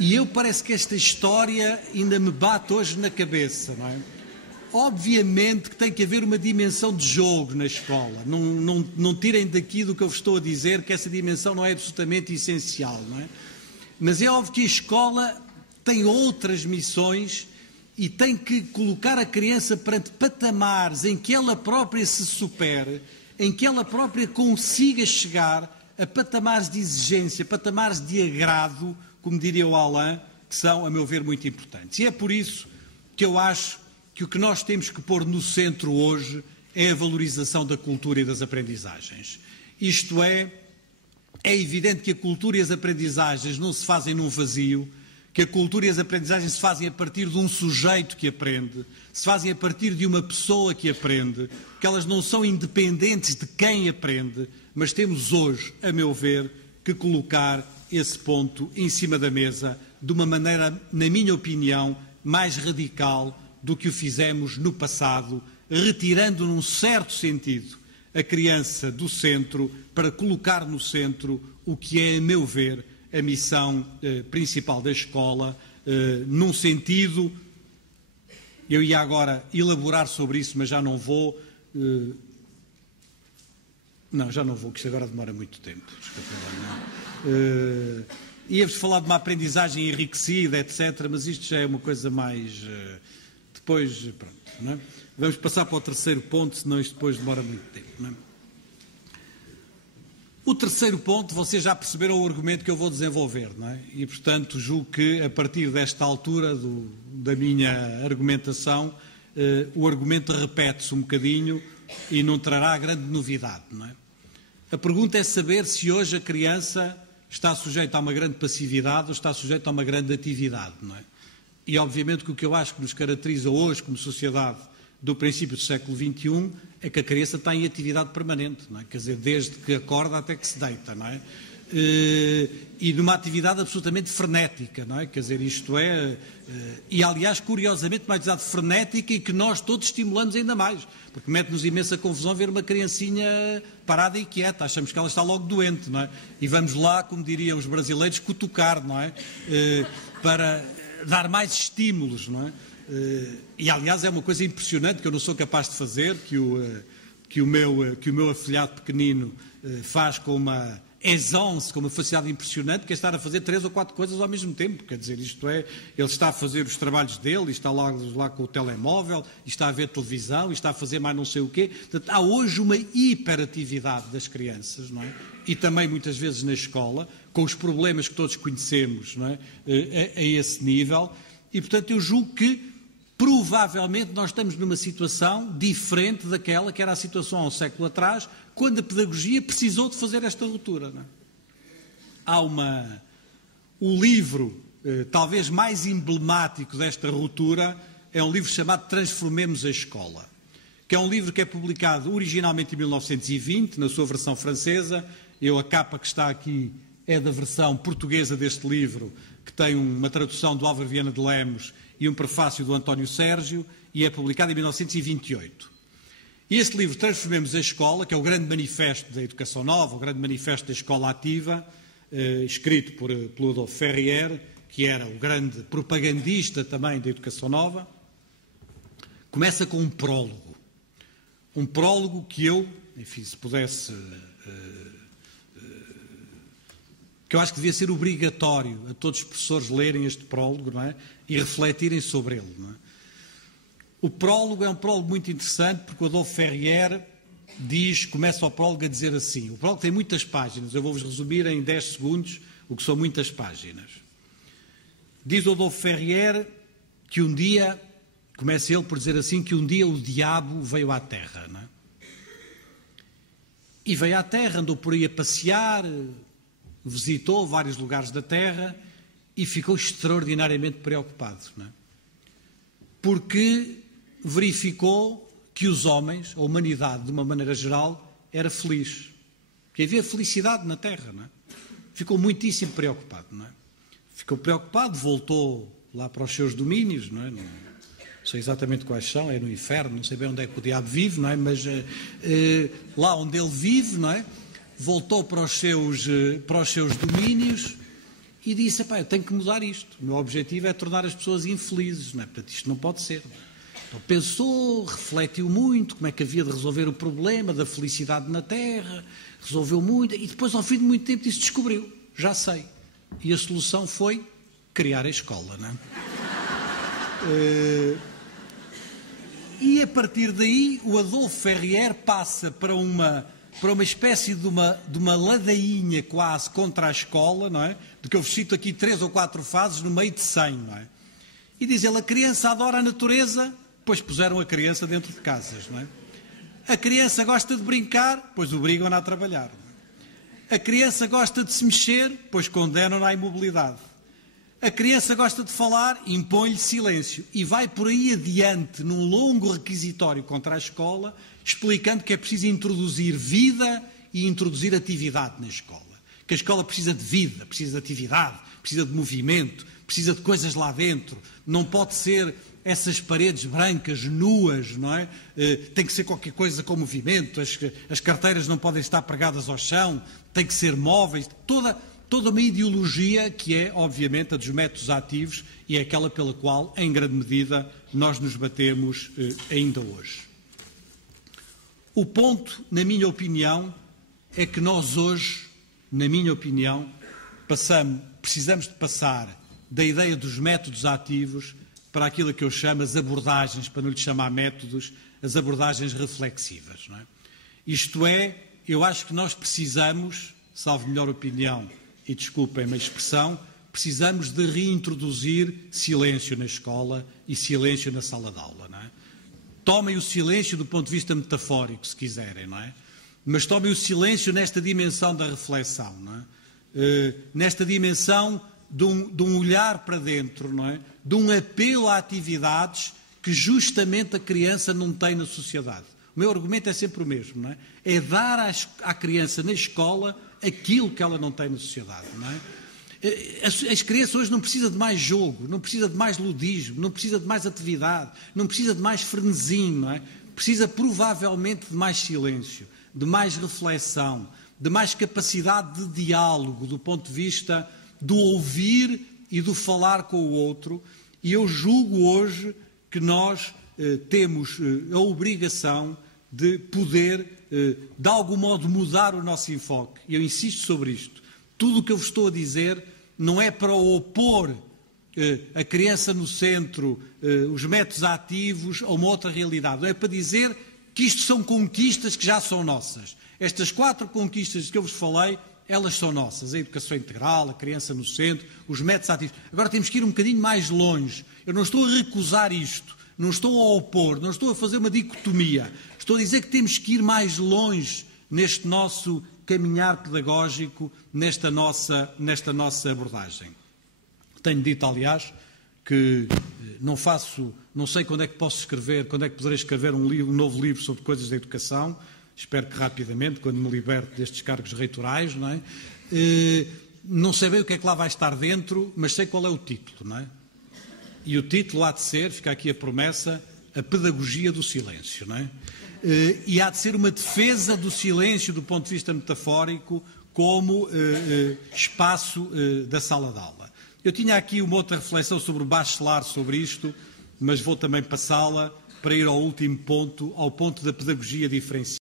E eu parece que esta história ainda me bate hoje na cabeça, não é? Obviamente que tem que haver uma dimensão de jogo na escola. Não tirem daqui do que eu vos estou a dizer que essa dimensão não é absolutamente essencial, não é? Mas é óbvio que a escola tem outras missões e tem que colocar a criança perante patamares em que ela própria se supere, em que ela própria consiga chegar a patamares de exigência, patamares de agrado, como diria o Alain, que são, a meu ver, muito importantes. E é por isso que eu acho que o que nós temos que pôr no centro hoje é a valorização da cultura e das aprendizagens. Isto é evidente que a cultura e as aprendizagens não se fazem num vazio, que a cultura e as aprendizagens se fazem a partir de um sujeito que aprende, se fazem a partir de uma pessoa que aprende, que elas não são independentes de quem aprende, mas temos hoje, a meu ver, que colocar esse ponto em cima da mesa de uma maneira, na minha opinião, mais radical do que o fizemos no passado, retirando num certo sentido a criança do centro para colocar no centro o que é, a meu ver, a missão principal da escola, num sentido, eu ia agora elaborar sobre isso, mas já não vou, já não vou, que isto agora demora muito tempo, ia-vos falar de uma aprendizagem enriquecida, etc., mas isto já é uma coisa mais, depois, pronto, não é? Vamos passar para o terceiro ponto, senão isto depois demora muito tempo, não é? O terceiro ponto, vocês já perceberam o argumento que eu vou desenvolver, não é? E, portanto, julgo que, a partir desta altura da minha argumentação, o argumento repete-se um bocadinho e não trará grande novidade, não é? A pergunta é saber se hoje a criança está sujeita a uma grande passividade ou está sujeita a uma grande atividade, não é? E, obviamente, que o que eu acho que nos caracteriza hoje como sociedade do princípio do século XXI é que a criança está em atividade permanente, não é? Quer dizer, desde que acorda até que se deita, não é? E numa atividade absolutamente frenética, não é? Quer dizer, isto é... E, aliás, curiosamente, mais atividade frenética e que nós todos estimulamos ainda mais, porque mete-nos imensa confusão ver uma criancinha parada e quieta, achamos que ela está logo doente, não é? E vamos lá, como diriam os brasileiros, cutucar, não é? Para dar mais estímulos, não é? E, aliás, é uma coisa impressionante que eu não sou capaz de fazer, que o meu afilhado pequenino faz com uma aisance, com uma facilidade impressionante, que é estar a fazer 3 ou 4 coisas ao mesmo tempo. Quer dizer, isto é, ele está a fazer os trabalhos dele, está lá com o telemóvel, está a ver televisão, está a fazer mais não sei o quê. Portanto, há hoje uma hiperatividade das crianças, não é? E também muitas vezes na escola, com os problemas que todos conhecemos, não é? A esse nível. E, portanto, eu julgo que provavelmente nós estamos numa situação diferente daquela que era a situação há um século atrás, quando a pedagogia precisou de fazer esta ruptura, não é? Há o livro talvez mais emblemático desta ruptura é um livro chamado Transformemos a Escola, que é um livro que é publicado originalmente em 1920, na sua versão francesa. A capa que está aqui é da versão portuguesa deste livro, que tem uma tradução do Álvaro Viana de Lemos e um prefácio do António Sérgio, e é publicado em 1928. E este livro, Transformemos a Escola, que é o grande manifesto da educação nova, o grande manifesto da escola ativa, escrito pelo Adolphe Ferrier, que era o grande propagandista também da educação nova, começa com um prólogo. Um prólogo que eu, enfim, se pudesse... que eu acho que devia ser obrigatório a todos os professores lerem este prólogo, não é? E refletirem sobre ele, não é? O prólogo é um prólogo muito interessante porque o Adolphe Ferrier começa o prólogo a dizer assim, o prólogo tem muitas páginas, eu vou-vos resumir em 10 segundos o que são muitas páginas. Diz o Adolphe Ferrier que um dia, começa ele por dizer assim, que um dia o diabo veio à Terra, não é? E veio à Terra, andou por aí a passear, visitou vários lugares da Terra e ficou extraordinariamente preocupado, não é? Porque verificou que os homens, a humanidade de uma maneira geral, era feliz. Que havia felicidade na Terra, não é? Ficou muitíssimo preocupado, não é? Ficou preocupado, voltou lá para os seus domínios, não é? Não sei exatamente quais são, é no inferno, não sei bem onde é que o diabo vive, não é? Mas lá onde ele vive, não é? Voltou para os seus domínios e disse, epá, eu tenho que mudar isto. O meu objetivo é tornar as pessoas infelizes, não é? Portanto, isto não pode ser. Então pensou, refletiu muito como é que havia de resolver o problema da felicidade na Terra, resolveu muito, e depois, ao fim de muito tempo, disse, descobriu, já sei. E a solução foi criar a escola, não é? E a partir daí, o Adolfo Ferrier passa para uma espécie de uma ladainha quase contra a escola, não é? De que eu cito aqui 3 ou 4 fases no meio de 100, não é? E diz ele, a criança adora a natureza, pois puseram a criança dentro de casas, não é? A criança gosta de brincar, pois obrigam-na a trabalhar. Não é? A criança gosta de se mexer, pois condenam-na à imobilidade. A criança gosta de falar, impõe-lhe silêncio e vai por aí adiante num longo requisitório contra a escola, explicando que é preciso introduzir vida e introduzir atividade na escola. Que a escola precisa de vida, precisa de atividade, precisa de movimento, precisa de coisas lá dentro. Não pode ser essas paredes brancas, nuas, não é? Tem que ser qualquer coisa com movimento, as carteiras não podem estar pregadas ao chão, tem que ser móveis, toda uma ideologia que é, obviamente, a dos métodos ativos e é aquela pela qual, em grande medida, nós nos batemos ainda hoje. O ponto, na minha opinião, é que nós hoje, na minha opinião, precisamos de passar da ideia dos métodos ativos para aquilo que eu chamo as abordagens, para não lhe chamar métodos, as abordagens reflexivas. Não é? Isto é, eu acho que nós precisamos, salvo melhor opinião, e desculpem-me a expressão, precisamos de reintroduzir silêncio na escola e silêncio na sala de aula. Não é? Tomem o silêncio do ponto de vista metafórico, se quiserem, não é? Mas tomem o silêncio nesta dimensão da reflexão, não é? Nesta dimensão de um olhar para dentro, não é? De um apelo a atividades que justamente a criança não tem na sociedade. O meu argumento é sempre o mesmo, não é? É dar à criança na escola aquilo que ela não tem na sociedade, não é? As crianças hoje não precisam de mais jogo, não precisam de mais ludismo, não precisam de mais atividade, não precisam de mais frenesim, não é? Precisa provavelmente de mais silêncio, de mais reflexão, de mais capacidade de diálogo do ponto de vista do ouvir e do falar com o outro. E eu julgo hoje que nós temos a obrigação de poder, de algum modo, mudar o nosso enfoque. E eu insisto sobre isto. Tudo o que eu vos estou a dizer não é para opor a criança no centro, os métodos ativos a uma outra realidade. Não é para dizer que isto são conquistas que já são nossas. Estas 4 conquistas que eu vos falei, elas são nossas. A educação integral, a criança no centro, os métodos ativos. Agora temos que ir um bocadinho mais longe. Eu não estou a recusar isto, não estou a opor, não estou a fazer uma dicotomia. Estou a dizer que temos que ir mais longe neste nosso caminhar pedagógico, nesta nossa abordagem. Tenho dito, aliás, que não sei quando é que posso escrever, quando é que poderei escrever um novo livro sobre coisas da educação. Espero que rapidamente, quando me liberte destes cargos reitorais, não é? Não sei bem o que é que lá vai estar dentro, mas sei qual é o título, não é? E o título há de ser, fica aqui a promessa, a pedagogia do silêncio, não é? E há de ser uma defesa do silêncio do ponto de vista metafórico como espaço da sala de aula. Eu tinha aqui uma outra reflexão sobre o Bachelard sobre isto, mas vou também passá-la para ir ao último ponto, ao ponto da pedagogia diferenciada.